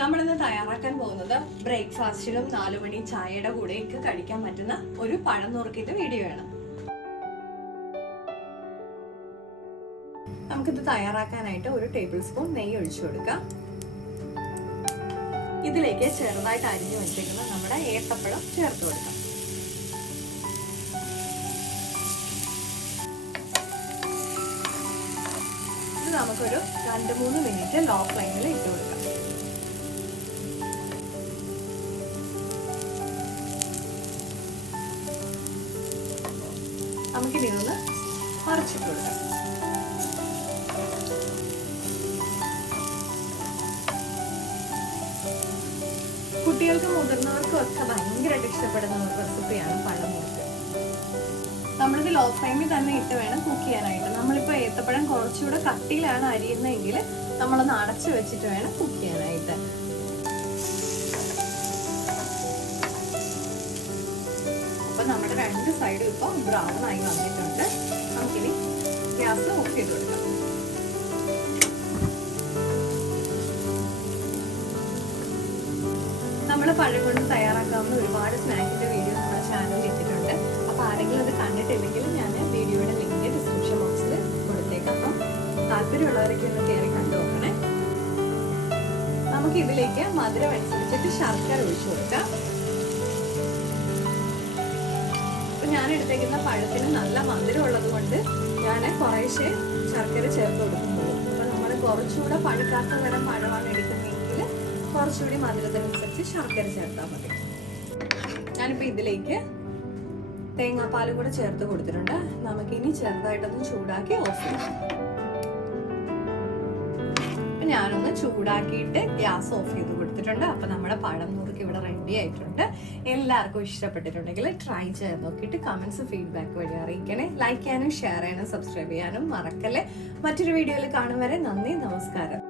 നമ്മളിന്ന് തയ്യാറാക്കാൻ പോകുന്നത് ബ്രേക്ക്ഫാസ്റ്റിലും 4 മണി ചായയുടെ കൂടെയൊക്കെ കഴിക്കാൻ പറ്റുന്ന ഒരു പഴം നുറുക്കിന്റെ വീഡിയോ ആണ്. നമുക്കിത് തയ്യാറാക്കാനായിട്ട് 1 ടേബിൾ സ്പൂൺ നെയ്യ് ഒഴിച്ചു കൊടുക്കാം. ഇതിലേക്ക് ചെറുതായിട്ട് അരിഞ്ഞു വെച്ചിരിക്കുന്ന നമ്മുടെ ഏത്തപ്പഴം ചേർത്ത് കൊടുക്കാം. ഇത് നമുക്കൊരു 2-3 മിനിറ്റ് ലോ ഫ്ലെയിമിൽ ഇട്ട് കൊടുക്കാം. നമുക്കിനി ഒന്ന് മറിച്ചിട്ട് കൊടുക്കാം. കുട്ടികൾക്കും മുതിർന്നവർക്കും ഒക്കെ ഭയങ്കരമായിട്ട് ഇഷ്ടപ്പെടുന്ന ഒരു റെസിപ്പിയാണ് പഴം മുറുക്ക്. നമ്മളിത് ലോ ഫ്ലെയിമിൽ തന്നെ ഇട്ട് വേണം കുക്ക് ചെയ്യാനായിട്ട്. നമ്മളിപ്പോൾ ഏത്തപ്പഴം കുറച്ചുകൂടെ കട്ടിയിലാണ് അരിയുന്നതെങ്കിൽ നമ്മളൊന്ന് അടച്ചു വെച്ചിട്ട് വേണം കുക്ക് ചെയ്യാനായിട്ട്. അപ്പൊ നമ്മുടെ 2 സൈഡും ഇപ്പോൾ ബ്രൗൺ ആയി വന്നിട്ടുണ്ട്. നമുക്കിനി ഗ്യാസ് ഓഫ് ചെയ്ത് കൊടുക്കാം. നമ്മൾ പഴം കൊണ്ട് തയ്യാറാക്കാവുന്ന ഒരുപാട് സ്നാക്കിന്റെ വീഡിയോ നമ്മുടെ ചാനലിൽ ഇട്ടിട്ടുണ്ട്. അപ്പൊ ആരെങ്കിലും അത് കണ്ടിട്ടില്ലെങ്കിൽ ഞാൻ വീഡിയോയുടെ ലിങ്ക് ഡിസ്ക്രിപ്ഷൻ ബോക്സിൽ കൊടുത്തേക്കാം. അപ്പം താല്പര്യമുള്ളവരൊക്കെ ഒന്ന് കയറി കണ്ടു നോക്കണേ. നമുക്ക് ഇതിലേക്ക് മധുരം അനുസരിച്ചിട്ട് ശർക്കര ഒഴിച്ചു കൊടുക്കാം. ഞാൻ എടുത്തേക്കുന്ന പഴത്തിന് നല്ല മധുരം ഉള്ളത് കൊണ്ട് ഞാൻ കുറേശ്ശെ ശർക്കര ചേർത്ത് കൊടുക്കുന്നുള്ളൂ. അപ്പൊ നമ്മൾ കുറച്ചുകൂടെ പഴുക്കാത്ത തരം പഴമാണ് എടുക്കുന്നതെങ്കിൽ കുറച്ചുകൂടി മധുരത്തിനനുസരിച്ച് ശർക്കര ചേർത്താൽ മതി. ഞാനിപ്പോൾ ഇതിലേക്ക് തേങ്ങാപ്പാലും കൂടെ ചേർത്ത് കൊടുത്തിട്ടുണ്ട്. നമുക്കിനി ചെറുതായിട്ടൊന്ന് ചൂടാക്കി ഓഫ് ചെയ്യാം. ഞാനൊന്ന് ചൂടാക്കിയിട്ട് ഗ്യാസ് ഓഫ് ചെയ്ത് കൊടുത്തിട്ടുണ്ട്. അപ്പൊ നമ്മുടെ പഴം നുറുക്ക് ഇവിടെ റെഡി ആയിട്ടുണ്ട്. എല്ലാവർക്കും ഇഷ്ടപ്പെട്ടിട്ടുണ്ടെങ്കിൽ ട്രൈ ചെയ്ത് നോക്കിയിട്ട് കമന്റ്സ് ഫീഡ്ബാക്ക് വഴി അറിയിക്കണേ. ലൈക്ക് ചെയ്യാനും ഷെയർ ചെയ്യാനും സബ്സ്ക്രൈബ് ചെയ്യാനും മറക്കല്ലേ. മറ്റൊരു വീഡിയോയിൽ കാണും വരെ നന്ദി, നമസ്കാരം.